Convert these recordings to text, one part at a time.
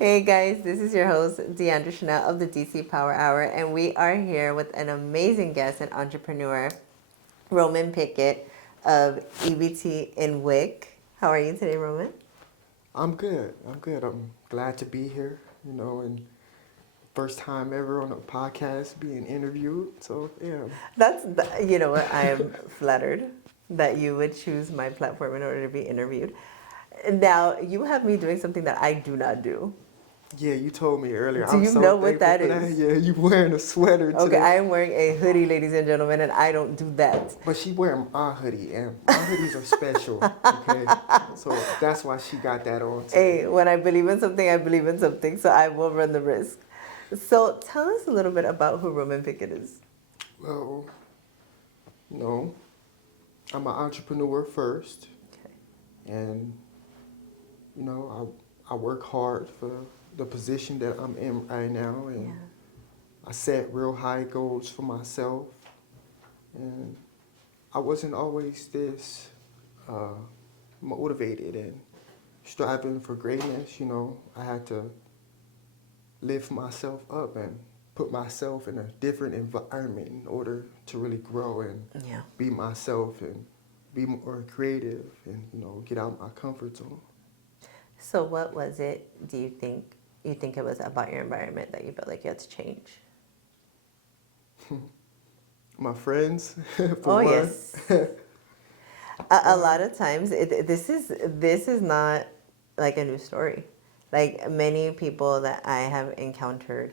Hey guys, this is your host, Deandra Chanel of the DC Power Hour, and we are here with an amazing guest and entrepreneur, Roman Pickett of EBT in Wick. How are you today, Roman? I'm good. I'm good. I'm glad to be here, and first time ever on a podcast being interviewed. So, yeah. You know what, I am flattered that you would choose my platform in order to be interviewed. Now, you have me doing something that I do not do. Yeah, you told me earlier. Do I'm you so know what thankful that for that. is? Yeah, you wearing a sweater Okay, today. I am wearing a hoodie, ladies and gentlemen, and I don't do that. But she wearing my hoodie, and my hoodies are special, okay? So that's why she got that on today. Hey, when I believe in something, I believe in something, so I will run the risk. So tell us a little bit about who Roman Pickett is. Well, you know, I'm an entrepreneur first, Okay. and, I work hard for the position that I'm in right now, Yeah. and I set real high goals for myself, and I wasn't always this uh, motivated and striving for greatness. I had to lift myself up and put myself in a different environment in order to really grow and Yeah. be myself and be more creative and get out my comfort zone. So what was it, do you think it was about your environment that you felt like you had to change? My friends, for Oh, one. yes. A lot of times, this is not like a new story. Like many people that I have encountered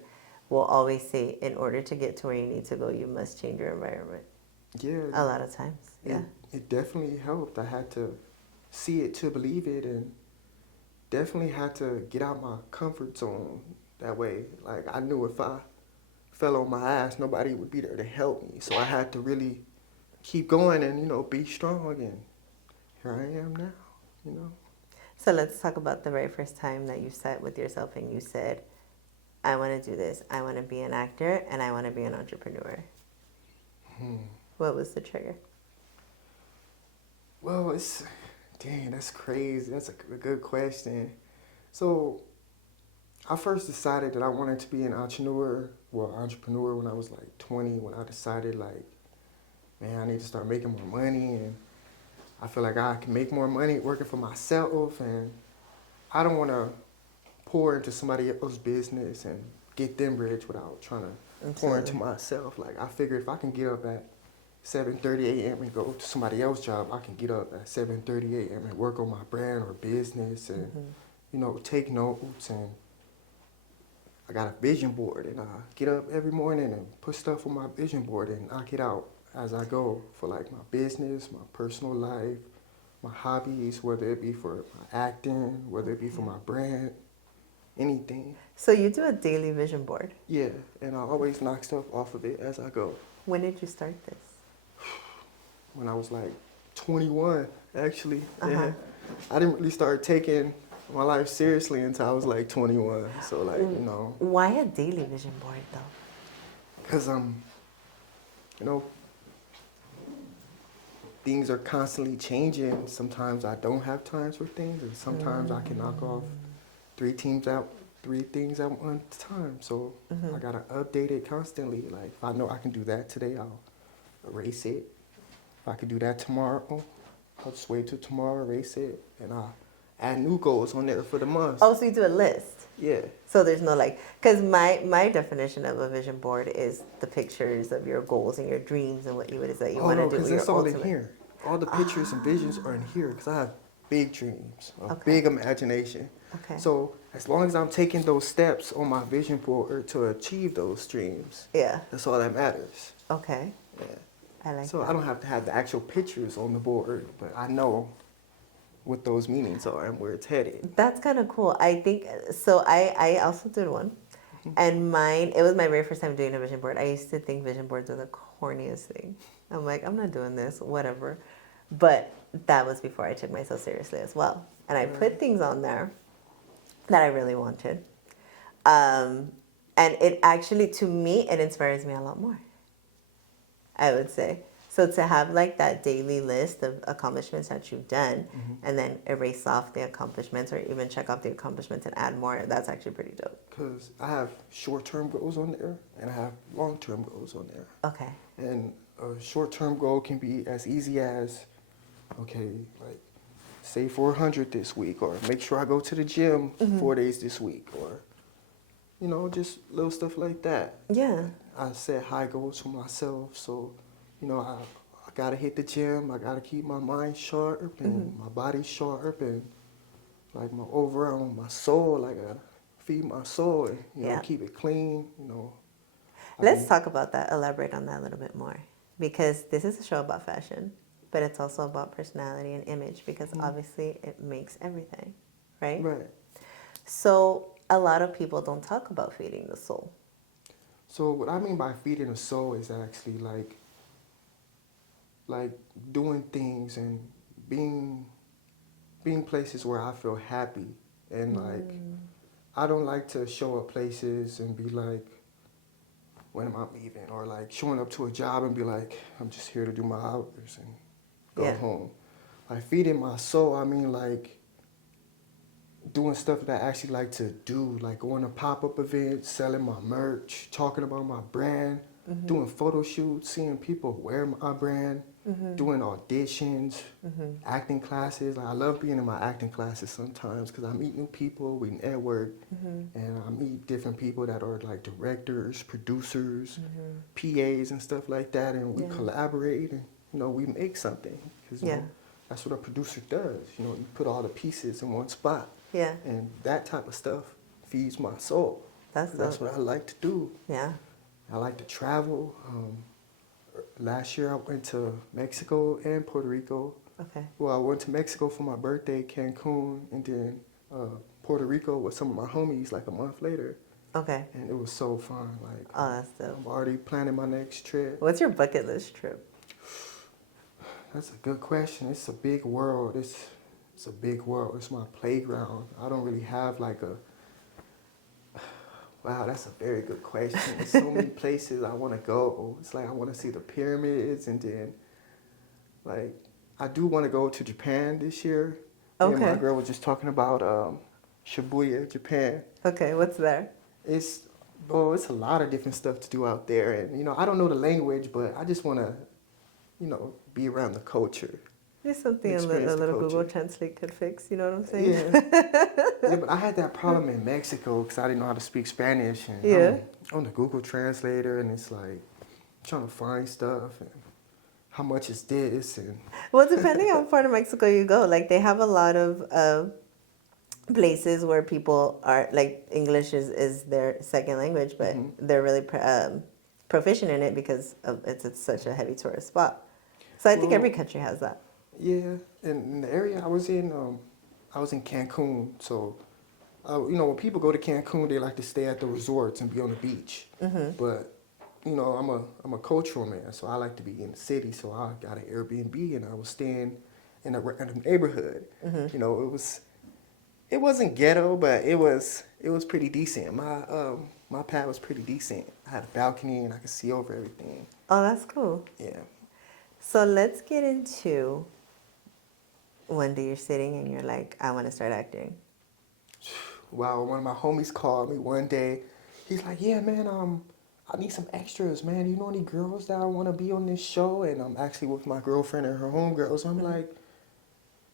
will always say, in order to get to where you need to go, you must change your environment. Yeah, A lot of times, it, yeah. it definitely helped. I had to see it to believe it, and definitely had to get out my comfort zone that way. Like, I knew if I fell on my ass, nobody would be there to help me. So I had to really keep going and, be strong. And here I am now. So let's talk about the very first time that you sat with yourself and you said, I want to do this. I want to be an actor and I want to be an entrepreneur. Hmm. What was the trigger? Well, dang, that's crazy. That's a good question. So I first decided that I wanted to be an entrepreneur when I was like 20, when I decided like, man, I need to start making more money, and I feel like I can make more money working for myself, and I don't want to pour into somebody else's business and get them rich without trying to pour into Absolutely. myself. Like, I figure if I can get up at 7:30 a.m. and go to somebody else's job, I can get up at 7:30 a.m. and work on my brand or business and, take notes. And I got a vision board, and I get up every morning and put stuff on my vision board and knock it out as I go for like my business, my personal life, my hobbies, whether it be for my acting, whether it be for my brand, anything. So you do a daily vision board. Yeah, and I always knock stuff off of it as I go. When did you start this? When I was like 21, actually. Uh-huh. Yeah. I didn't really start taking my life seriously until I was like 21. So like, Why a daily vision board though? because you know, things are constantly changing. Sometimes I don't have times for things, and sometimes I can knock off three things at one time. So I gotta update it constantly. Like, if I know I can do that today, I'll erase it. If I can do that tomorrow, I'll just wait till tomorrow, erase it, and I'll add new goals on there for the month. Oh, so you do a list. Yeah. So there's no like, because my definition of a vision board is the pictures of your goals and your dreams and what it is that you Oh want to no, do. because Your that's all in ultimate. here. All the pictures and visions are in here because I have big dreams, a Okay. big imagination. Okay. So as long as I'm taking those steps on my vision board to achieve those dreams, Yeah. that's all that matters. Okay. Yeah. I like So that. I don't have to have the actual pictures on the board, but I know what those meanings are and where it's headed. That's kind of cool. I think so. I also did one, and mine. It was my very first time doing a vision board. I used to think vision boards were the corniest thing. I'm like, I'm not doing this, whatever. But that was before I took myself seriously as well, and I put things on there that I really wanted, and it actually, to me, it inspires me a lot more, I would say. So to have like that daily list of accomplishments that you've done Mm-hmm. and then erase off the accomplishments or even check off the accomplishments and add more, that's actually pretty dope. Because I have short-term goals on there and I have long-term goals on there. Okay. And a short-term goal can be as easy as, okay, like say 400 this week, or make sure I go to the gym 4 days this week, or, you know, just little stuff like that. Yeah. I set high goals for myself, so, you know, I gotta hit the gym, I gotta keep my mind sharp and my body sharp, and like my overall, my soul, like I gotta feed my soul and, you know, Yeah. keep it clean, you know. Let's talk about that, elaborate on that a little bit more. Because this is a show about fashion, but it's also about personality and image because obviously it makes everything, right? Right. So a lot of people don't talk about feeding the soul. So what I mean by feeding the soul is actually like doing things and being places where I feel happy, and like I don't like to show up places and be like, when am I leaving, or like showing up to a job and be like, I'm just here to do my hours and go Yeah. home. Like feeding my soul, I mean like doing stuff that I actually like to do, like going to pop-up events, selling my merch, talking about my brand, doing photo shoots, seeing people wear my brand, doing auditions, acting classes. Like I love being in my acting classes sometimes because I meet new people, we network, and I meet different people that are like directors, producers, PAs and stuff like that, and we collaborate and, you know, we make something. 'Cause, you know, that's what a producer does. You know, you put all the pieces in one spot. Yeah. And that type of stuff feeds my soul. That's That's what I like to do. Yeah. I like to travel. Last year I went to Mexico and Puerto Rico. Okay. Well, I went to Mexico for my birthday, Cancun, and then Puerto Rico with some of my homies like a month later. Okay. And it was so fun. Like, Oh, that's dope. I'm already planning my next trip. What's your bucket list trip? That's a good question. It's a big world. It's a big world. It's my playground. I don't really have like a... Wow, that's a very good question. There's so many places I want to go. It's like I want to see the pyramids, and then like I do want to go to Japan this year. Me and my Okay. girl was just talking about Shibuya, Japan. Okay, what's there? It's a lot of different stuff to do out there, and you know I don't know the language, but I just want to, you know, be around the culture. There's something a Experience the little Google culture. Translate could fix, you know what I'm saying? Yeah, but I had that problem in Mexico because I didn't know how to speak Spanish, and Yeah. I'm on the Google Translator, and it's like trying to find stuff and how much is this, and Well, depending on part of Mexico you go, like they have a lot of places where people are like English is their second language, but they're really proficient in it because it's such a heavy tourist spot. So I think every country has that. yeah. And in the area I was in Cancun, so you know when people go to Cancun, they like to stay at the resorts and be on the beach. But you know I'm a cultural man, so I like to be in the city. So I got an Airbnb and I was staying in a random neighborhood. You know it wasn't ghetto, but it was pretty decent. My pad was pretty decent. I had a balcony and I could see over everything. Oh, that's cool. Yeah. So let's get into one day you're sitting and you're like, I want to start acting. Wow, one of my homies called me one day. He's like, yeah, man, I need some extras, man. You know any girls that want to be on this show? And I'm actually with my girlfriend and her homegirl. So I'm like,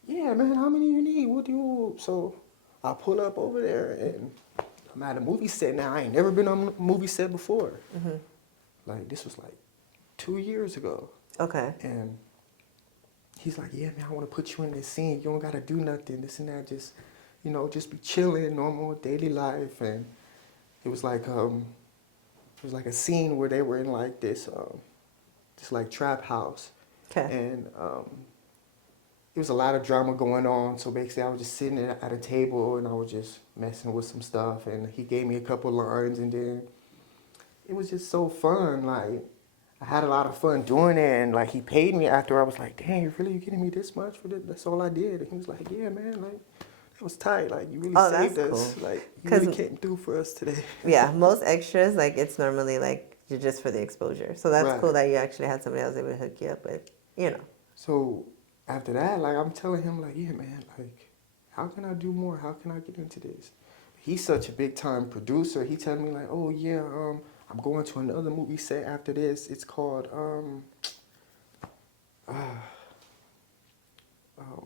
yeah, man, how many you need? What do you... So I pull up over there and I'm at a movie set now. I ain't never been on a movie set before. Like, this was like 2 years ago. Okay. And he's like, yeah, man, I want to put you in this scene. You don't got to do nothing, this and that. Just, you know, just be chilling, normal daily life. And it was like a scene where they were in like this like trap house. Okay. And it was a lot of drama going on. So basically I was just sitting at a table and I was just messing with some stuff. And he gave me a couple lines, and then it was just so fun. Like, I had a lot of fun doing it, and like he paid me after. I was like, dang, really, you getting me this much for this? That's all I did. And he was like, yeah, man, like that was tight. Like, you really saved us. Cool. Like, you really came through for us today. Yeah, most extras, like it's normally like just for the exposure. So that's Right. cool that you actually had somebody else able to hook you up. But you know, So after that, like I'm telling him, like, yeah, man, like, how can I do more? How can I get into this? He's such a big time producer. He telling me like, oh yeah, I'm going to another movie set after this. It's called oh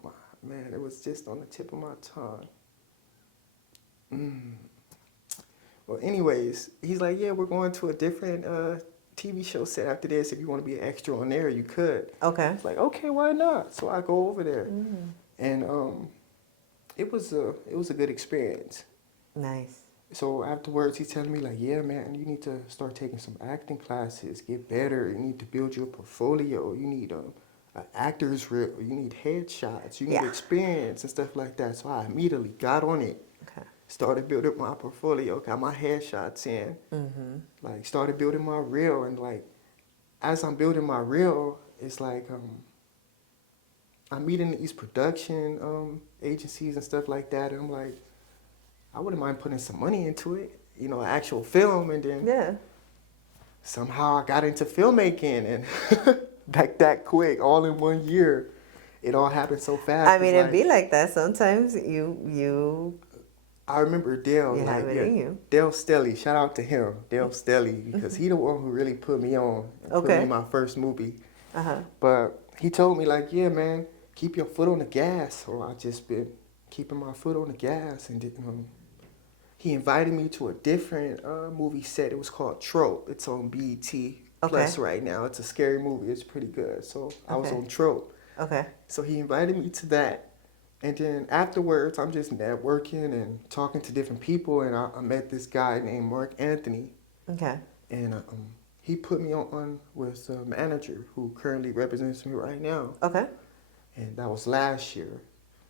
my man, it was just on the tip of my tongue. Well, anyways, he's like, yeah, we're going to a different TV show set after this. If you want to be an extra on there, you could. okay, It's like, okay, why not? So I go over there, mm, and it was a good experience. nice. So afterwards, he's telling me like, yeah, man, you need to start taking some acting classes, get better. You need to build your portfolio. You need an actor's reel. You need headshots. You need Yeah. experience and stuff like that. So I immediately got on it. Okay. Started building my portfolio, got my headshots in, like started building my reel, and like as I'm building my reel, it's like I'm meeting these production agencies and stuff like that, and I'm like, I wouldn't mind putting some money into it, you know, actual film, and then Yeah. somehow I got into filmmaking, and like that quick, all in 1 year, it all happened so fast. I mean, It's it'd be like, like that. Sometimes you I remember Dale, you have like, it yeah, in you. Dale Stelly. Shout out to him, Dale Stelly, because he the one who really put me on and put me Okay. in my first movie. Uh-huh. But he told me like, yeah, man, keep your foot on the gas. So I just been keeping my foot on the gas, and he invited me to a different movie set. It was called Trope. It's on BET Okay. Plus right now. It's a scary movie. It's pretty good. So I was Okay. on Trope. Okay. So he invited me to that. And then afterwards, I'm just networking and talking to different people. And I met this guy named Mark Anthony. Okay. And he put me on with a manager who currently represents me right now. Okay. And that was last year.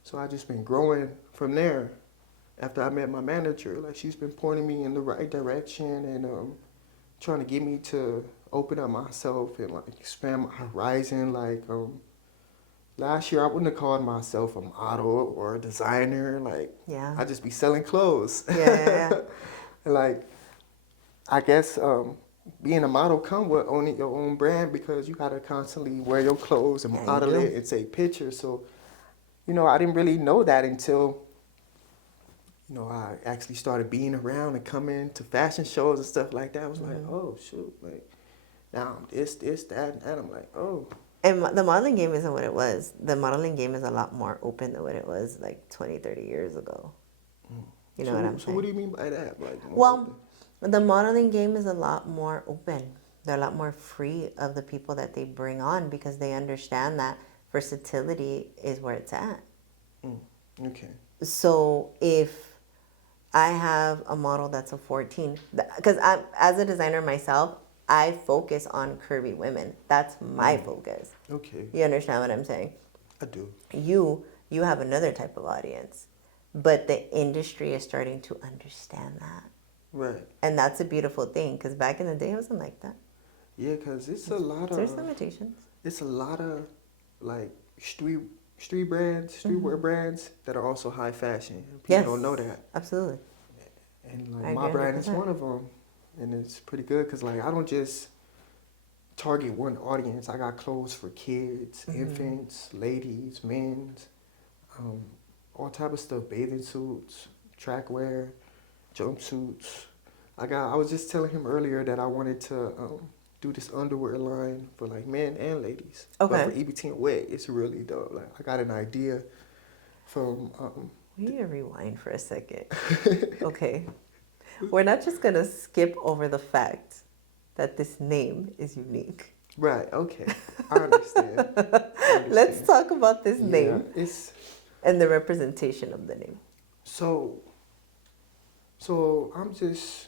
So I just been growing from there. After I met my manager, like she's been pointing me in the right direction and trying to get me to open up myself and like expand my horizon. Like last year, I wouldn't have called myself a model or a designer. Like Yeah. I just be selling clothes. Yeah. And like I guess being a model come with owning your own brand because you gotta constantly wear your clothes and Yeah, you model do. it and take pictures. So, you know, I didn't really know that until, you know, I actually started being around and coming to fashion shows and stuff like that. I was like, oh shoot, like now I'm this, that, and that. I'm like, oh. And the modeling game isn't what it was. The modeling game is a lot more open than what it was like 20, 30 years ago. You know So, what I'm so saying? what do you mean by that? Like, more Well, the modeling game is a lot more open. They're a lot more free of the people that they bring on because they understand that versatility is where it's at. open? Okay. So if I have a model that's a 14, because as a designer myself, I focus on curvy women. That's my focus. Okay. You understand what I'm saying? I do. You have another type of audience, but the industry is starting to understand that. Right. And that's a beautiful thing because back in the day, it wasn't like that. Yeah, cause it's a lot There's of limitations. it's a lot of like street brands, streetwear brands that are also high fashion. People Yes. don't know that. Absolutely. And I like my agree brand is 100%. one of them, and it's pretty good because like I don't just target one audience. I got clothes for kids, infants, ladies, men's, all type of stuff. Bathing suits, track wear, jumpsuits. I was just telling him earlier that I wanted to do this underwear line for like men and ladies. Okay. But for EBT and wet, it's really dope. Like I got an idea from We need to rewind for a second. Okay. We're not just going to skip over the fact that this name is unique. right. Okay, I understand. Let's talk about this Yeah, name it's and the representation of the name. so I'm just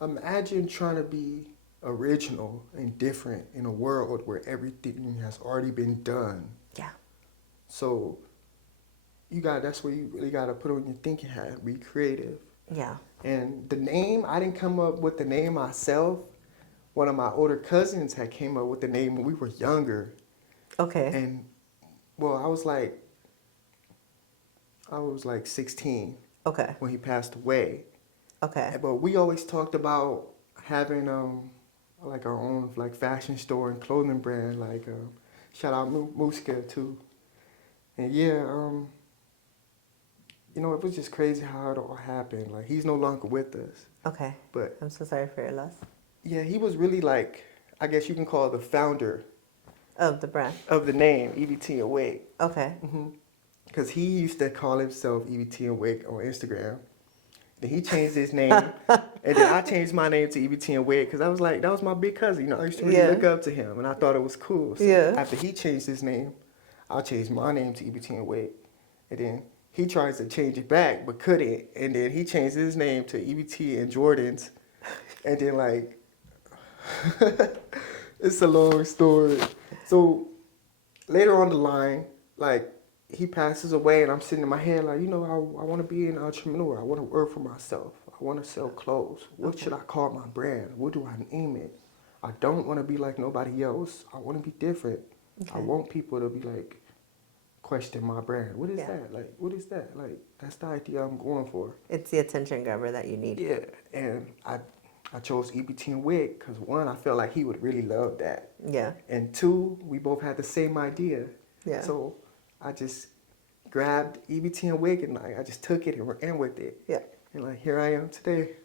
imagine trying to be original and different in a world where everything has already been done. Yeah. So that's where you really gotta put on your thinking hat, be creative. Yeah. And the name, I didn't come up with the name myself. One of my older cousins had came up with the name when we were younger. Okay. And well, I was like 16 Okay. when he passed away. Okay. But we always talked about having like our own like fashion store and clothing brand. Like shout out Muska too. And yeah, you know, it was just crazy how it all happened. Like he's no longer with us, Okay. but I'm so sorry for your loss. yeah, he was really like, I guess you can call it the founder Of the brand. of the name EBT and Wig. Okay. Because he used to call himself EBT and Wig on Instagram. Then he changed his name, and then I changed my name to EBT and Wig because I was like, that was my big cousin. You know, I used to really Yeah. look up to him, and I thought it was cool. So Yeah. after he changed his name, I changed my name to EBT and Wig, and then he tries to change it back but couldn't, and then he changed his name to EBT and Jordans, and then like, it's a long story. So later on the line, like he passes away, and I'm sitting in my head like, you know, I want to be an entrepreneur. I want to work for myself. I want to sell clothes. What should I call my brand? What do I name it? I don't want to be like nobody else. I want to be different. I Okay. want people to be like, question my brand. What is Yeah. that? Like, what is that? Like, that's the idea I'm going for. It's the attention grabber that you need. Yeah, and I chose EBT and Wig because one, I felt like he would really love that. Yeah. And two, we both had the same idea. Yeah. So I just grabbed EBT and Wig and I just took it and ran with it. Yeah. And like, here I am today.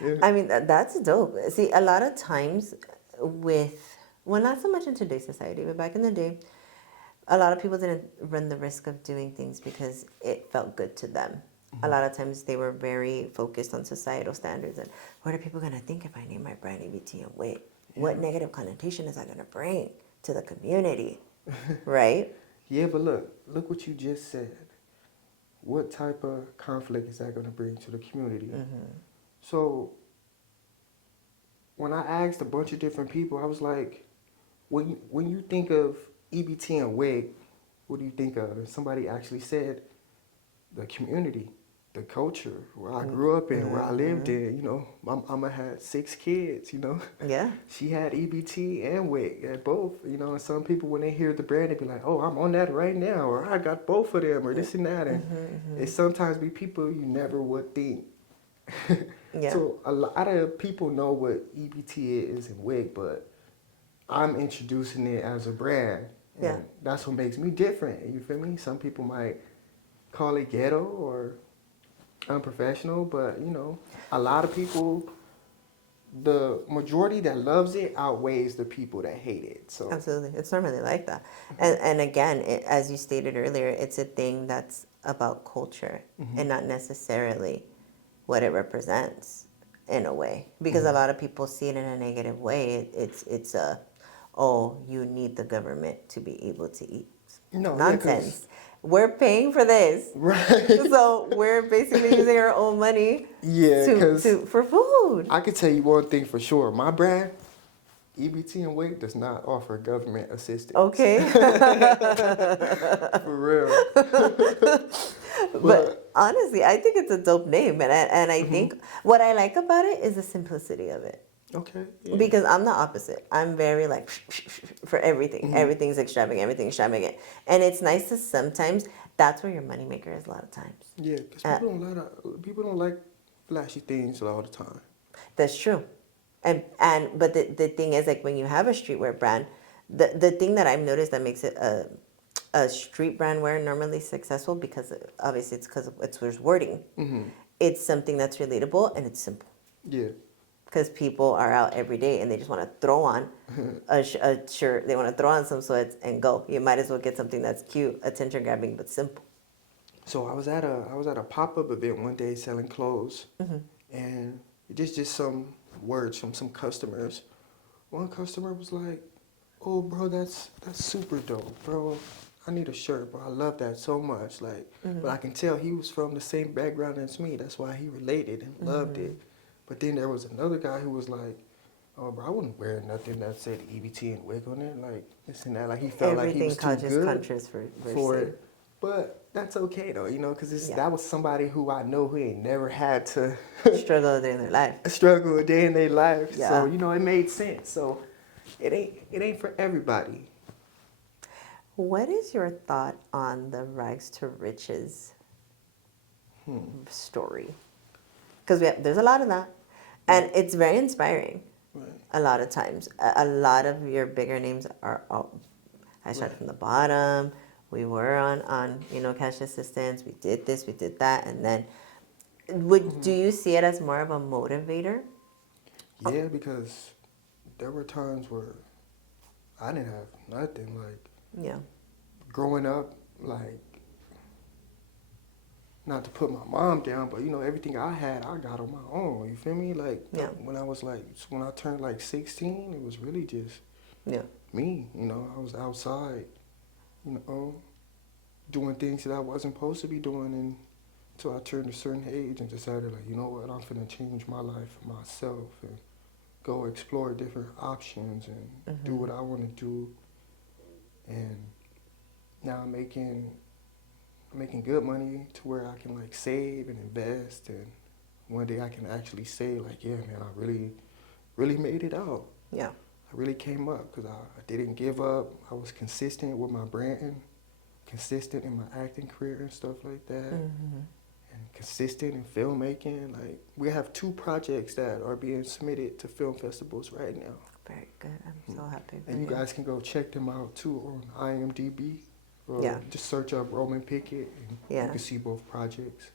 Yeah. I mean, that's dope. See, a lot of times well, not so much in today's society, but back in the day, a lot of people didn't run the risk of doing things because it felt good to them. A lot of times they were very focused on societal standards and what are people going to think if I name my brand EBT and wait? What negative connotation is that going to bring to the community? Right? Yeah, but look what you just said. What type of conflict is that going to bring to the community? So when I asked a bunch of different people, I was like, when you think of EBT and Wig, what do you think of? And somebody actually said the community, the culture, where I grew up in, where I lived in. You know, my mama had 6 kids, you know. Yeah. She had EBT and Wig at both, you know. And some people, when they hear the brand, they be like, oh, I'm on that right now, or I got both of them, or this and that. And it sometimes be people you never would think. Yeah. So a lot of people know what EBT is and Wig, but I'm introducing it as a brand. And Yeah. that's what makes me different. You feel me? Some people might call it ghetto or unprofessional, but you know, a lot of people, the majority that loves it outweighs the people that hate it. So Absolutely. It's normally like that. And again, as you stated earlier, it's a thing that's about culture and not necessarily what it represents in a way. Because a lot of people see it in a negative way. It's a, oh, you need the government to be able to eat. No, Nonsense. We're paying for this. right. So we're basically using our own money Yeah, because for food. I can tell you one thing for sure. My brand, EBT and Wig, does not offer government assistance. Okay. For real. But honestly, I think it's a dope name, and I think what I like about it is the simplicity of it. Okay. Yeah. Because I'm the opposite. I'm very like for everything. Everything's extravagant. Everything's extravagant, and it's nice to sometimes. That's where your moneymaker is a lot of times. Yeah, because people don't like flashy things all the time. That's true, but the thing is, like when you have a streetwear brand, the thing that I've noticed that makes it a street brand wear normally successful, because obviously it's because there's wording. It's something that's relatable and it's simple. Yeah. Because people are out every day and they just want to throw on a shirt, they want to throw on some sweats and go. You might as well get something that's cute, attention grabbing, but simple. So I was at a pop-up event one day selling clothes, and just some words from some customers. One customer was like, "Oh, bro, that's super dope, bro. I need a shirt, bro. I love that so much." Like, but I can tell he was from the same background as me. That's why he related and loved it. But then there was another guy who was like, "Oh, bro, I wouldn't wear nothing that said EBT and Wig on it, like this and that." Like he felt like he was too good for it. But that's okay though, you know, because that was somebody who I know who ain't never had to struggle a day in their life. Struggle a day in their life. Yeah. So you know, it made sense. So it ain't for everybody. What is your thought on the rags to riches story? Because there's a lot of that, and it's very inspiring. Right. A lot of times, a lot of your bigger names are all. I started Right. from the bottom. We were on cash assistance. We did this, we did that, and then do Hmm. you see it as more of a motivator? Yeah, because there were times where I didn't have nothing. Like Yeah, growing up, like not to put my mom down, but everything I had, I got on my own. You feel me? Like yeah, when I turned like 16, it was really just yeah, me. I was outside, you know, doing things that I wasn't supposed to be doing, and until I turned a certain age and decided, like, you know what, I'm finna change my life for myself and go explore different options and do hmm what I want to do. And now I'm making good money to where I can like save and invest, and one day I can actually say like, yeah, man, I really made it out. yeah, I really came up because I didn't give up. I was consistent with my branding, consistent in my acting career and stuff like that, hmm and consistent in filmmaking. Like we have 2 projects that are being submitted to film festivals right now. very good. I'm so happy for And you you. guys can go check them out too on IMDb, or Yeah, just search up Roman Pickett and you yeah. can see both projects.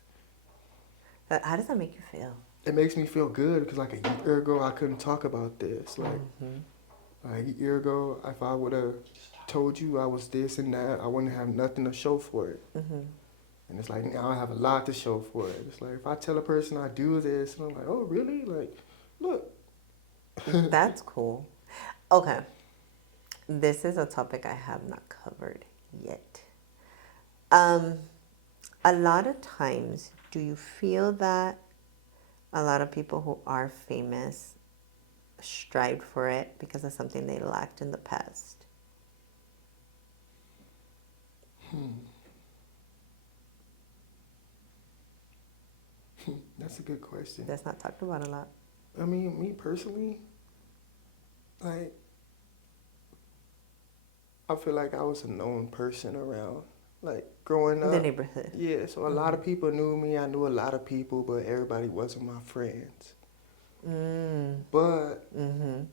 How does that make you feel? It makes me feel good because like a year ago I couldn't talk about this. Hmm Like a year ago, if I would have told you I was this and that, I wouldn't have nothing to show for it. hmm And it's like now I have a lot to show for it. It's like if I tell a person I do this, and I'm like, oh really? Like, look. That's cool. Okay, this is a topic I have not covered yet. Um, a lot of times, do you feel that a lot of people who are famous strive for it because of something they lacked in the past? That's a good question. That's not talked about a lot. I mean, me personally, like, I feel like I was a known person around, like, growing The up. neighborhood. Yeah, so a lot of people knew me. I knew a lot of people, but everybody wasn't my friends. Mm. But Mm-hmm.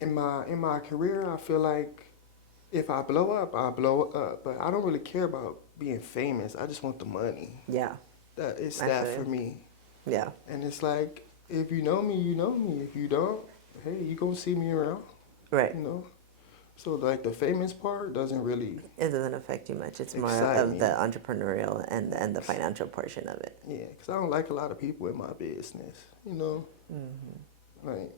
in my career, I feel like if I blow up, I blow up. But I don't really care about being famous. I just want the money. Yeah, It's I that feel for you. me. Yeah, And it's like, if you know me, you know me. If you don't, hey, you gonna see me around, right. you know? So, like, the famous part doesn't really It doesn't affect you much. It's more excite of the me. entrepreneurial and the financial portion of it. Yeah, because I don't like a lot of people in my business, you know? Hmm Like,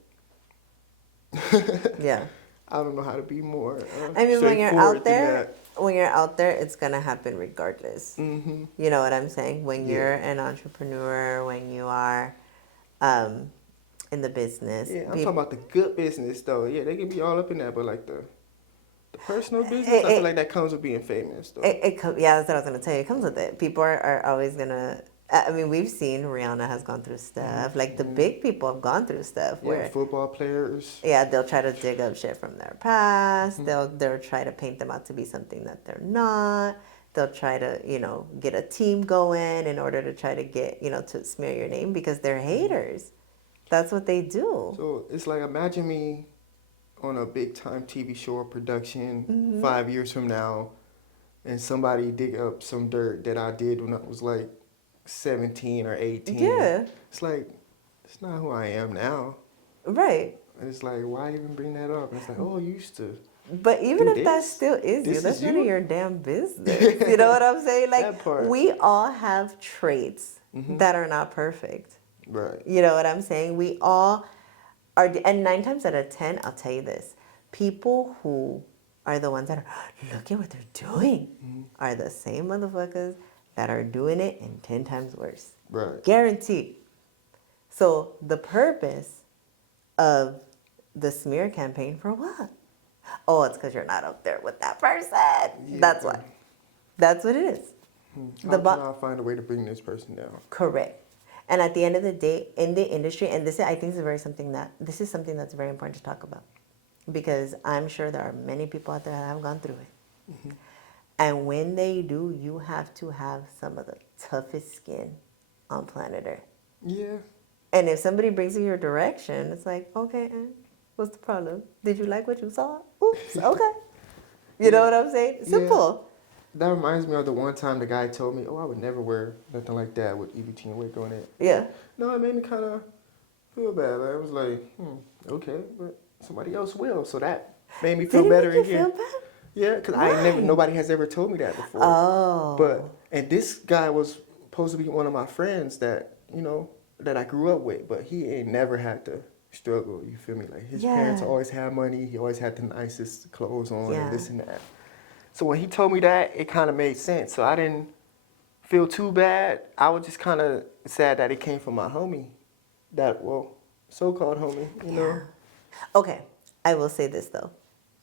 Yeah. I don't know how to be more I mean, straightforward than that. when you're out there, it's gonna happen regardless. Hmm. You know what I'm saying? When Yeah. you're an entrepreneur, when you are um, in the business, Yeah, I'm talking about the good business, though. Yeah, they can be all up in that, but, like, the personal business, I feel like it, that comes with being famous, though. yeah, that's what I was gonna tell you. It comes with it. People are always gonna. I mean, we've seen Rihanna has gone through stuff. Like the And, big people have gone through stuff yeah, where, football players. yeah, they'll try to dig up shit from their past. Hmm. They'll try to paint them out to be something that they're not. They'll try to get a team going in order to try to get to smear your name because they're haters. That's what they do. So it's like, imagine me on a big time TV show or production Hmm 5 years from now, and somebody dig up some dirt that I did when I was like 17 or 18. Yeah, It's like, it's not who I am now. right. And it's like, why even bring that up? And it's like, oh, you used to But even do if that this? still is you, This that's is none of you? your damn business. You know what I'm saying? Like, That part. we all have traits Hmm. that are not perfect. Right. You know what I'm saying? We all are, and 9 times out of 10, I'll tell you this: people who are the ones that are, look at what they're doing, Hmm. are the same motherfuckers that are doing it and 10 times worse. Right. Guaranteed. So the purpose of the smear campaign for what? Oh, it's because you're not up there with that person. That's Yeah. why. That's what it is. How can I find a way to bring this person down? Correct. And at the end of the day, in the industry, and I think this is something that's very important to talk about, because I'm sure there are many people out there that have gone through it. Hmm. And when they do, you have to have some of the toughest skin on planet Earth. Yeah. And if somebody brings you your direction, it's like, okay, what's the problem? Did you like what you saw? Oops, okay. You know what I'm saying? Yeah. Simple. That reminds me of the one time the guy told me, "Oh, I would never wear nothing like that with EBT and wig on it." Yeah. No, it made me kind of feel bad. Like, I was like, okay, but somebody else will. So that made me feel Did it better make you again. feel bad? Yeah, because I ain't never, Why? nobody has ever told me that before. Oh. And this guy was supposed to be one of my friends that, that I grew up with, but he ain't never had to struggle. You feel me? Like his parents Yeah. always had money. He always had the nicest clothes on and Yeah. this and that. So when he told me that, it kind of made sense. So I didn't feel too bad. I was just kind of sad that it came from my homie, so-called homie, Yeah. Okay. I will say this though.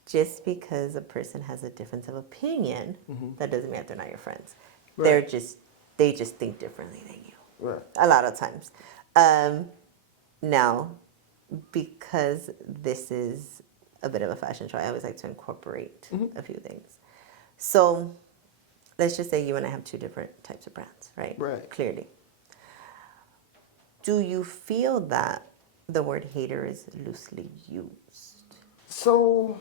Just because a person has a difference of opinion, that doesn't mean that they're not your friends. Right. They just think differently than you. Right. A lot of times. Now, because this is a bit of a fashion show, I always like to incorporate a few things. So let's just say you and I have two different types of brands, right? Right. Clearly. Do you feel that the word hater is loosely used? So,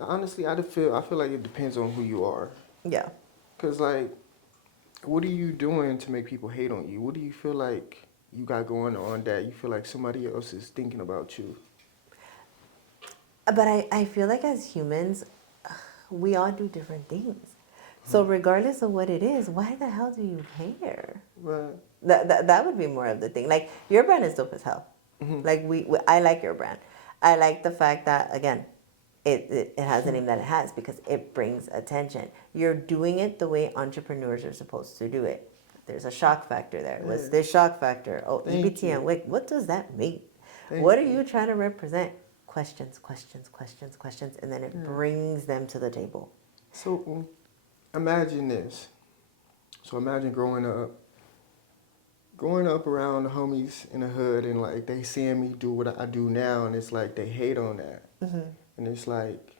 honestly, I feel like it depends on who you are. Yeah. Cause like, what are you doing to make people hate on you? What do you feel like you got going on that you feel like somebody else is thinking about you? But I feel like as humans, we all do different things. So regardless of what it is, why the hell do you care? Right. That would be more of the thing. Like your brand is dope as hell. Like I like your brand. I like the fact that again, it has the name that it has because it brings attention. You're doing it the way entrepreneurs are supposed to do it. There's a shock factor there. What's Yeah. this shock factor? Oh, Thank EBT and you. WIC. What does that mean? Thank What are you. you trying to represent? Questions, questions, questions, questions, and then it brings them to the table. So imagine this. So imagine growing up around the homies in the hood, and like they seeing me do what I do now, and it's like they hate on that, and it's like,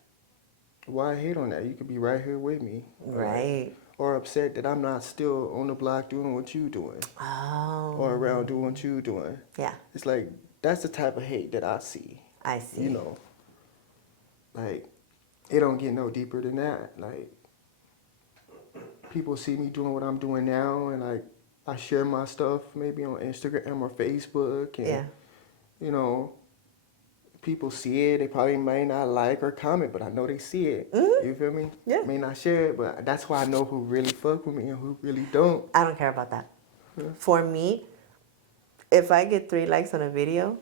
why hate on that? You could be right here with me, Right. or upset that I'm not still on the block doing what you doing, or Oh. around doing what you doing. Yeah, It's like that's the type of hate that I see. I You see. know, like it don't get no deeper than that. Like people see me doing what I'm doing now, and like I share my stuff maybe on Instagram or Facebook, and Yeah. you know, people see it. They probably may not like or comment, but I know they see it. You feel me? Yeah. May not share it, but that's why I know who really fuck with me and who really don't. I don't care about that. For me, if I get 3 likes on a video,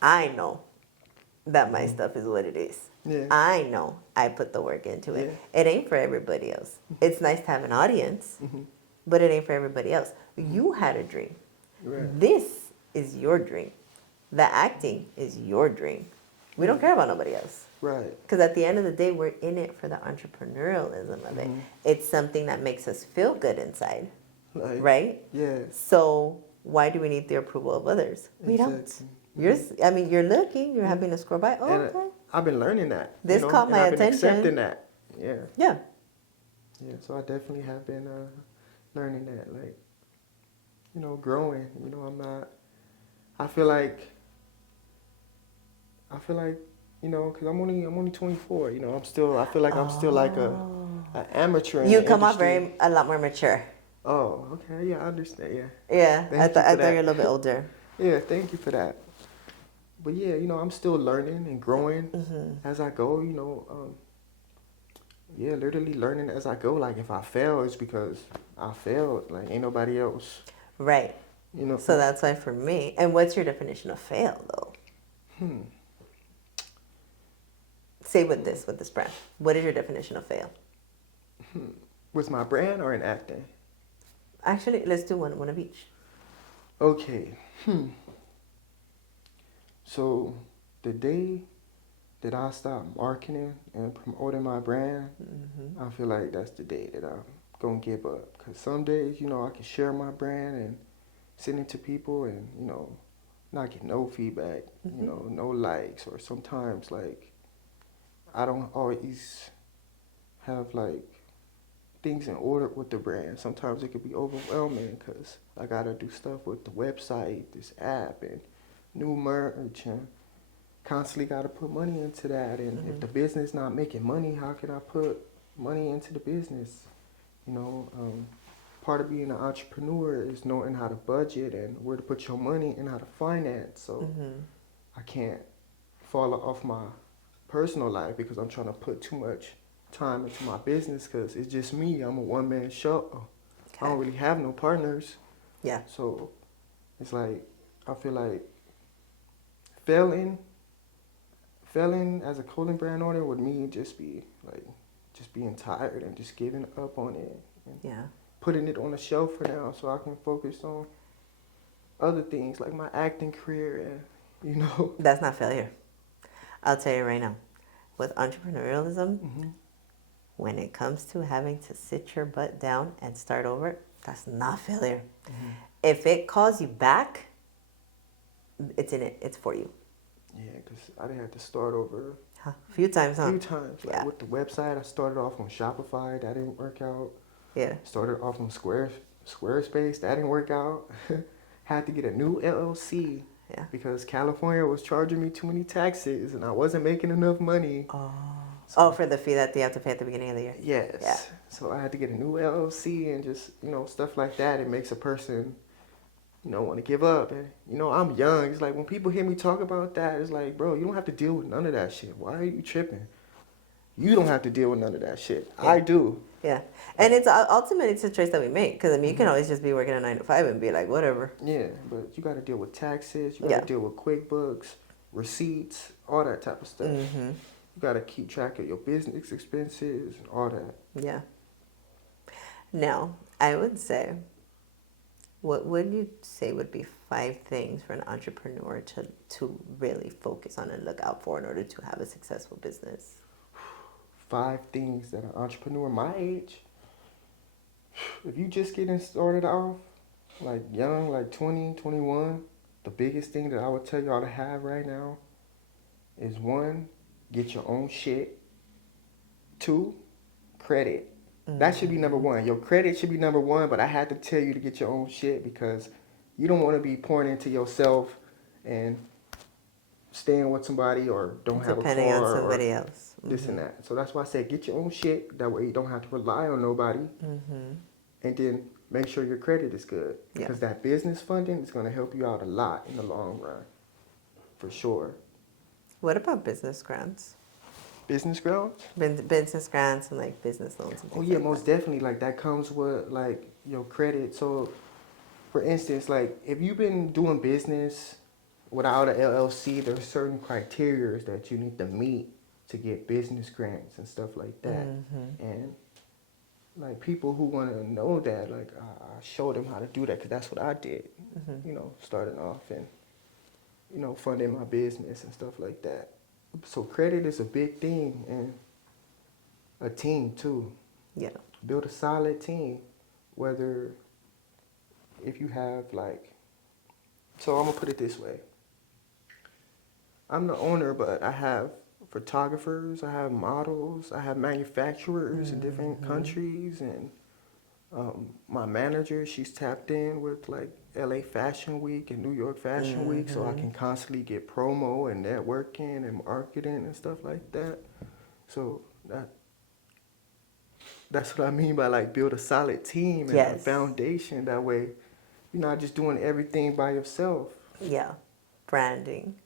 I know that my stuff is what it is. Yeah. I know I put the work into it. Yeah. It ain't for everybody else. It's nice to have an audience, but it ain't for everybody else. You had a dream. Right. This is your dream. The acting is your dream. We don't care about nobody else. Right. Because at the end of the day, we're in it for the entrepreneurialism of it. It's something that makes us feel good inside, Like, right? Yeah. So why do we need the approval of others? We don't. Exactly. You're looking, you're having to scroll by. Oh, And okay. I've been learning that. This caught and my I've been attention. accepting that. Yeah. Yeah. Yeah. So I definitely have been learning that, like, growing. I'm not. I feel like, because I'm only 24. I feel like I'm still like an amateur in You the come off industry. a lot more mature. Oh, okay. Yeah, I understand. Yeah. Yeah, Thank I you thought for you're that. a little bit older. Yeah, thank you for that. But yeah, I'm still learning and growing as I go. Yeah, literally learning as I go. Like if I fail, it's because I failed. Like ain't nobody else. Right. So that's why for me, and what's your definition of fail though? Say with this brand. What is your definition of fail? With my brand or in acting? Actually, let's do one of each. Okay. So the day that I stop marketing and promoting my brand, I feel like that's the day that I'm gonna give up. Cause some days, I can share my brand and send it to people, and not get no feedback, no likes, or sometimes like I don't always have like things in order with the brand. Sometimes it could be overwhelming because I gotta do stuff with the website, this app, and new merch, and constantly gotta put money into that. And if the business not making money, how can I put money into the business? You know, part of being an entrepreneur is knowing how to budget and where to put your money and how to finance. So I can't fall off my personal life because I'm trying to put too much time into my business because it's just me. I'm a one-man show. I don't really have no partners. Yeah. So it's like, I feel like failing as a clothing brand owner would mean just be like, just being tired and just giving up on it. And putting it on the shelf for now so I can focus on other things like my acting career and, you know. That's not failure. I'll tell you right now. With entrepreneurialism, when it comes to having to sit your butt down and start over, that's not failure. If it calls you back, it's in it. It's for you. Yeah, because I didn't have to start over a few times, huh? A few times. Like with the website, I started off on Shopify. That didn't work out. Yeah. Started off on Squarespace. That didn't work out. Had to get a new LLC. Yeah. Because California was charging me too many taxes and I wasn't making enough money. So, for the fee that they have to pay at the beginning of the year? Yes. Yeah. So I had to get a new LLC and just, you know, stuff like that. It makes a person, you know, want to give up. And, you know, I'm young. It's like when people hear me talk about that, it's like, bro, you don't have to deal with none of that shit. Why are you tripping? You don't have to deal with none of that shit. Yeah. I do. Yeah. And it's ultimately it's a choice that we make. Because, I mean, you can always just be working a 9 to 5 and be like, whatever. Yeah, but you got to deal with taxes. You got to deal with QuickBooks, receipts, all that type of stuff. You got to keep track of your business expenses and all that. Yeah. Now, I would say, what would you say would be 5 things for an entrepreneur to really focus on and look out for in order to have a successful business? 5 things that an entrepreneur my age, if you just getting started off, like young, like 20, 21, the biggest thing that I would tell y'all to have right now is 1, get your own shit. 2, credit. That should be number 1. Your credit should be number 1, but I had to tell you to get your own shit because you don't want to be pouring into yourself and staying with somebody or don't have a car. Depending on somebody else. This and that. So that's why I said get your own shit. That way you don't have to rely on nobody. And then make sure your credit is good. Because that business funding is going to help you out a lot in the long run. For sure. What about business grants? Business grants? Business grants and like business loans and things most definitely. Like that comes with like your credit. So for instance, like if you've been doing business without an LLC, there's certain criteria that you need to meet to get business grants and stuff like that. And like people who want to know that, like I show them how to do that because that's what I did. You know, starting off and, you know, funding my business and stuff like that. So credit is a big thing, and a team too. Yeah. Build a solid team, whether if you have like, so I'm gonna put it this way. I'm the owner, but I have photographers, I have models, I have manufacturers in different countries, and my manager, she's tapped in with like LA Fashion Week and New York Fashion Week, so I can constantly get promo and networking and marketing and stuff like that. So that's what I mean by like build a solid team and a foundation. That way you're not just doing everything by yourself. Yeah. Branding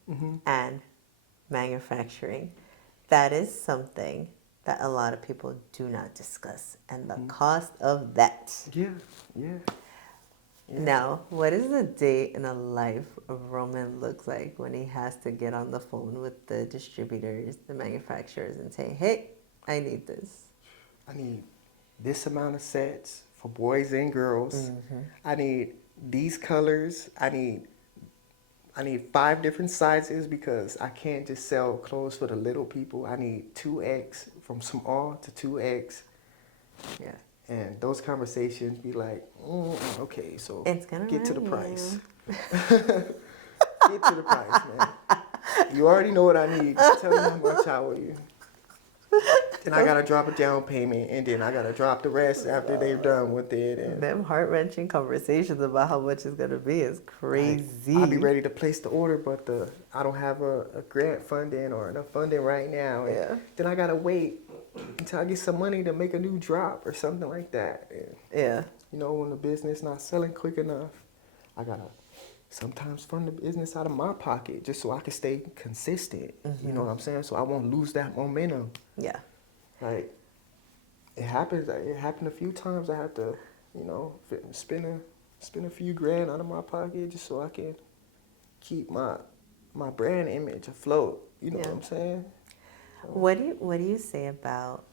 and manufacturing. That is something that a lot of people do not discuss, and the cost of that. Yeah. Now, what does a day in a life of Roman look like when he has to get on the phone with the distributors, the manufacturers, and say, hey, I need this. I need this amount of sets for boys and girls. I need these colors. I need 5 different sizes because I can't just sell clothes for the little people. I need 2X, from small to 2X. Yeah. And those conversations be like, okay, so get to the price. Get to the price, man. You already know what I need. Tell me how much I owe you. Then I gotta drop a down payment, and then I gotta drop the rest after they're done with it. And Them heart-wrenching conversations about how much it's gonna be is like, I'll be crazy. ready to place the order, but I don't have a grant funding or enough funding right now. And Yeah. then I gotta wait until I get some money to make a new drop or something like that. And, Yeah. you know, when the business not selling quick enough, I gotta sometimes fund the business out of my pocket just so I can stay consistent. You know what I'm saying? So I won't lose that momentum. Yeah. Like it happens. It happened a few times. I had to, you know, spend a few grand out of my pocket just so I can keep my brand image afloat. You know Yeah. what I'm saying? What do you say about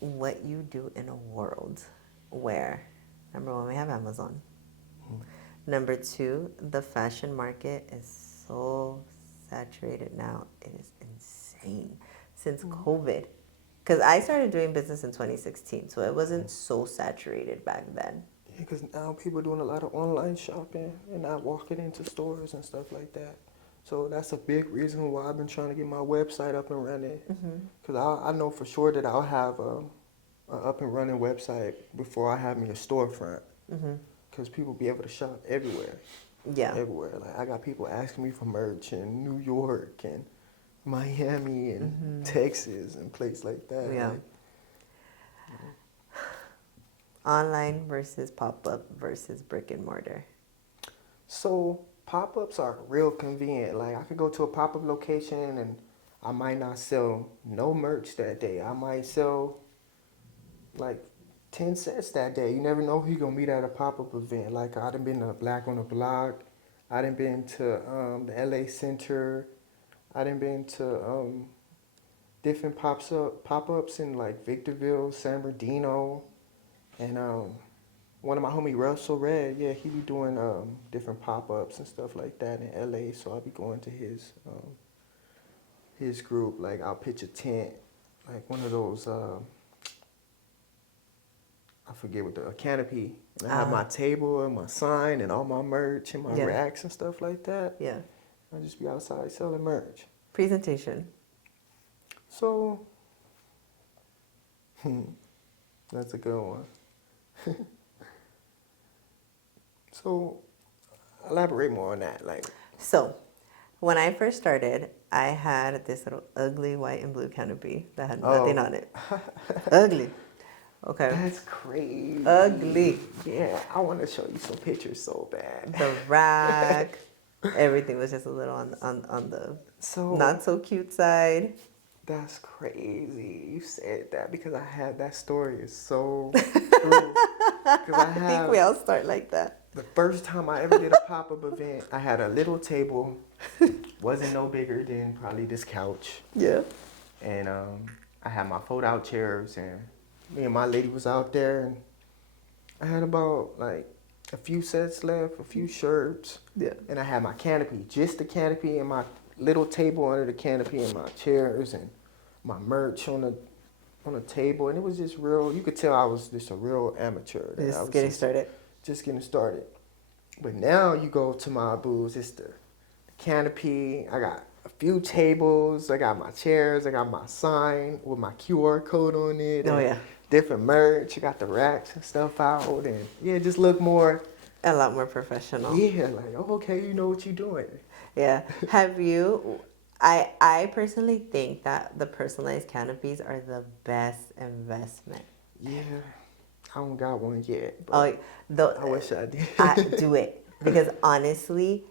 what you do in a world where, number one, we have Amazon. Number two, the fashion market is so saturated now. It is insane since COVID. Because I started doing business in 2016, so it wasn't so saturated back then. Yeah, because now people are doing a lot of online shopping and not walking into stores and stuff like that. So that's a big reason why I've been trying to get my website up and running. Because I know for sure that I'll have a up and running website before I have me a storefront. Because people be able to shop everywhere. Yeah. Everywhere. Like I got people asking me for merch in New York and Miami and Texas and places like that. Yeah. Like, Online versus pop-up versus brick and mortar. so pop-ups are real convenient. Like I could go to a pop-up location and I might not sell no merch that day. I might sell like 10 sets that day. You never know who you're gonna meet at a pop-up event. Like I done been to Black on the Block. I done been to the LA Center. I done been to different pop-ups in like Victorville, San Bernardino, and one of my homie Russell Red, yeah, he be doing different pop-ups and stuff like that in LA. So I'll be going to his group. Like I'll pitch a tent, like one of those I forget what a canopy. And I have my table and my sign and all my merch and my Yeah. racks and stuff like that. Yeah. I'll just be outside selling merch. Presentation. So that's a good one. So elaborate more on that. Like So, when I first started, I had this little ugly white and blue canopy that had nothing on it. Ugly. Okay. that's crazy. Ugly. Yeah, I want to show you some pictures so bad. The rack, everything was just a little on the So not so cute side. that's crazy. You said that because I had that story is so true. Because I think we all start like that. the first time I ever did a pop-up event, I had a little table, wasn't no bigger than probably this couch, Yeah. and I had my fold-out chairs, and me and my lady was out there, and I had about like a few sets left, a few shirts, Yeah. and I had my canopy, just the canopy, and my little table under the canopy, and my chairs, and my merch on the table, and it was just real. You could tell I was just a real amateur. I Just was getting started. just getting started. But now you go to my booths, it's the canopy. I got a few tables. I got my chairs. I got my sign with my QR code on it. Oh, and yeah. different merch. I got the racks and stuff out. And yeah, just look more, A lot more professional. yeah, like, oh, okay, you know what you're doing. Yeah. Have you? I personally think that the personalized canopies are the best investment. Yeah, I don't got one yet, but Oh, I wish I did. I do it because honestly,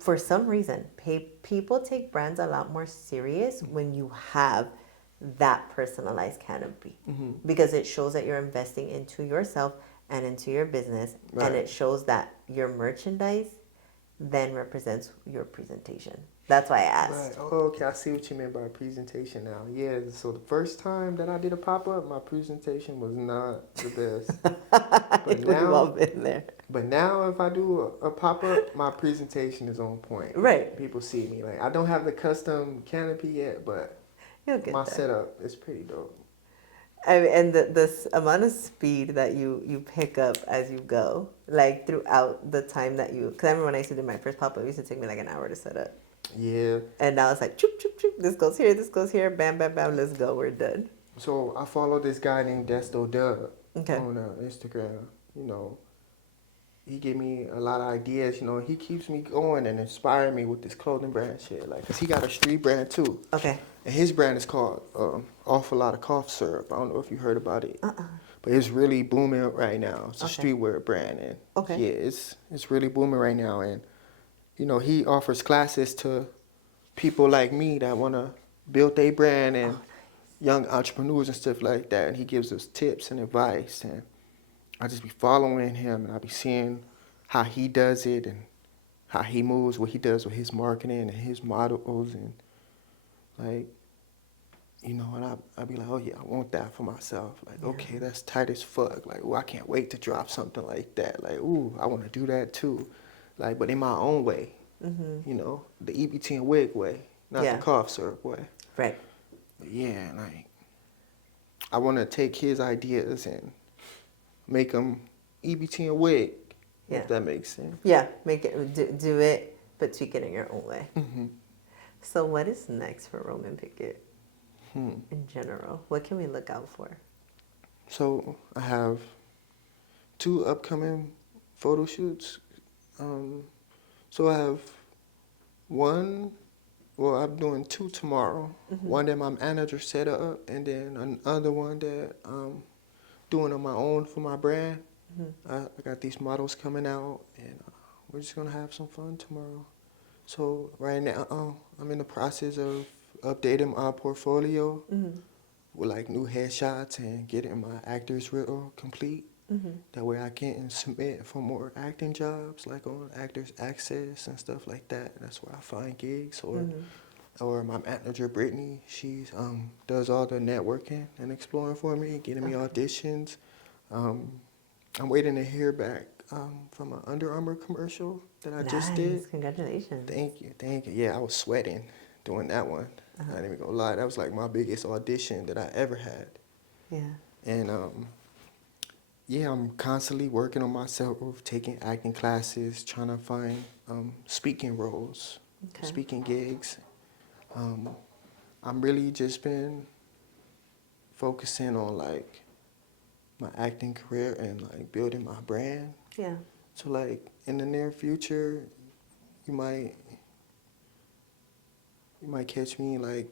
for some reason, people take brands a lot more serious when you have that personalized canopy because it shows that you're investing into yourself and into your business, Right. and it shows that your merchandise then represents your presentation. That's why I asked. Right. Oh, okay. I see what you meant by presentation now. Yeah. So the first time that I did a pop-up, my presentation was not the best. We've all been there. But now if I do a pop-up, my presentation is on point. Right. People see me. Like I don't have the custom canopy yet, but You'll get my there. setup is pretty dope. And the amount of speed that you pick up as you go, like throughout the time that you, because I remember when I used to do my first pop-up, it used to take me like an hour to set up. Yeah. And now it's like, choop, choop, choop. This goes here, bam, bam, bam, let's go, we're done. So I follow this guy named Desto Dub Okay. on Instagram. You know, he gave me a lot of ideas. You know, he keeps me going and inspiring me with this clothing brand shit. Like, cause he got a street brand too, Okay. and his brand is called Awful Lot of Cough Syrup. I don't know if you heard about it, Uh-uh. but it's really booming right now. It's a Okay. streetwear brand, and Okay. yeah, it's really booming right now. And you know, he offers classes to people like me that want to build their brand and young entrepreneurs and stuff like that. And he gives us tips and advice. And I just be following him and I be seeing how he does it and how he moves, what he does with his marketing and his models. And like, you know, and I be like, oh yeah, I want that for myself. Like, okay, that's tight as fuck. Like, oh, I can't wait to drop something like that. Like, ooh, I want to do that too. Like, but in my own way. You know, the EBT and wig way, not the cough syrup way. Right. But yeah, like, I want to take his ideas and make them EBT and wig, if that makes sense. Yeah, make it, do it, but tweak it in your own way. Mm-hmm. So what is next for Roman Pickett in general? What can we look out for? So I have 2 upcoming photo shoots. So I have one, well, I'm doing 2 tomorrow. One that my manager set up, and then another one that I'm doing on my own for my brand. I got these models coming out, and we're just gonna have some fun tomorrow. So right now, I'm in the process of updating my portfolio with like new headshots and getting my actors reel complete. That way I can submit for more acting jobs, like on Actors Access and stuff like that. That's where I find gigs. Or my manager, Brittany, she does all the networking and exploring for me, getting me auditions. I'm waiting to hear back from an Under Armour commercial that I just did. Congratulations. Thank you. Yeah, I was sweating doing that one. I ain't even gonna lie, that was like my biggest audition that I ever had. Yeah. And yeah, I'm constantly working on myself, taking acting classes, trying to find speaking roles, speaking gigs. I'm really just been focusing on like my acting career and like building my brand. Yeah. So like in the near future, you might catch me like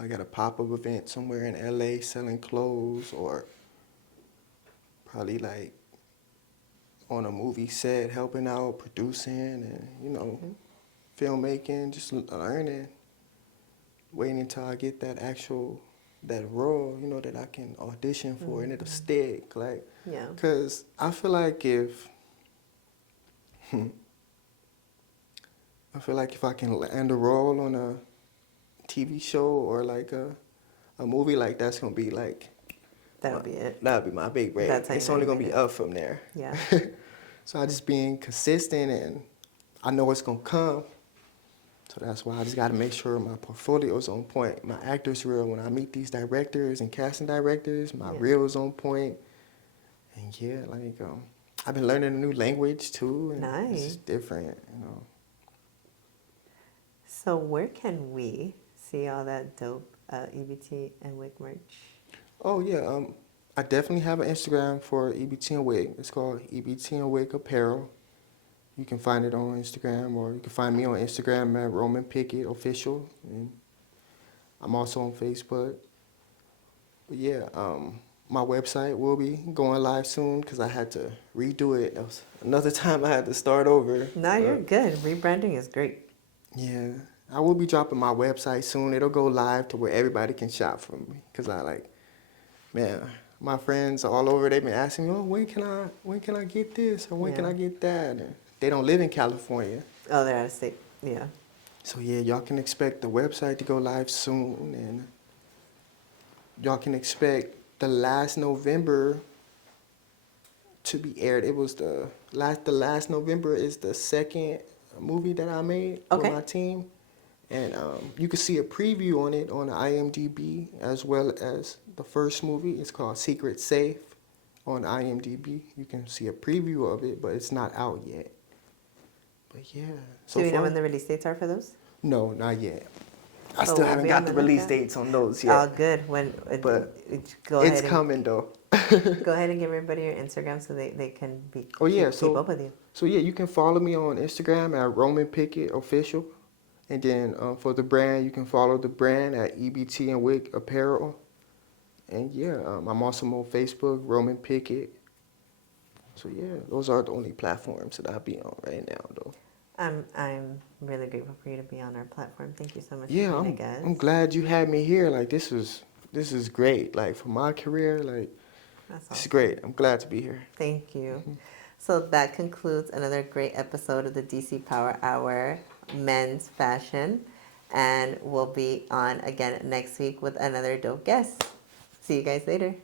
at a pop-up event somewhere in LA selling clothes, or probably like on a movie set helping out, producing, and you know, filmmaking, just learning, waiting until I get that role, you know, that I can audition for and it'll stick, like, cause I feel like if I can land a role on a TV show or like a movie, like that's gonna be like That'll be it. That'll be my big break. It's only gonna be up from there. Yeah. So I just being consistent, and I know it's gonna come. So that's why I just gotta make sure my portfolio is on point. My actor's reel, when I meet these directors and casting directors, my reel is on point. And yeah, like I've been learning a new language too. And it's just different, you know. So where can we see all that dope EBT and wig merch? Oh yeah, I definitely have an Instagram for EBT and wig. It's called EBT and wig apparel. You can find it on Instagram, or you can find me on Instagram at Roman Pickett Official. And I'm also on Facebook. But yeah, my website will be going live soon because I had to redo it. That was another time I had to start over. No, you're good. Rebranding is great. Yeah, I will be dropping my website soon. It'll go live to where everybody can shop from me. Because my friends all over, they've been asking me, oh, when can I get this, or when can I get that? And they don't live in California. Oh, they're out of state. Yeah. So yeah, y'all can expect the website to go live soon, and y'all can expect the last November to be aired. It was the last November is the second movie that I made with my team, and you can see a preview on it on IMDb, as well as the first movie. It's called Secret Safe on IMDb. You can see a preview of it, but it's not out yet. But yeah, Do we know when the release dates are for those? No, not yet. I So still we'll haven't be on got the the release lookout. dates on those All yet. good. When But go it's ahead and coming though. go ahead and give everybody your Instagram so they can be Oh yeah, keep up with you. so yeah, you can follow me on Instagram at Roman Pickett Official, and then for the brand, you can follow the brand at EBT and Wig Apparel, and yeah, I'm also on Facebook, Roman Pickett. So yeah, those are the only platforms that I'll be on right now though. I'm really grateful for you to be on our platform. Thank you so much for Yeah, being a I'm guest. glad you had me here. Like this is great. Like for my career, like That's it's awesome. great. I'm glad to be here. Thank you. So that concludes another great episode of the DC Power Hour Men's Fashion. And we'll be on again next week with another dope guest. See you guys later.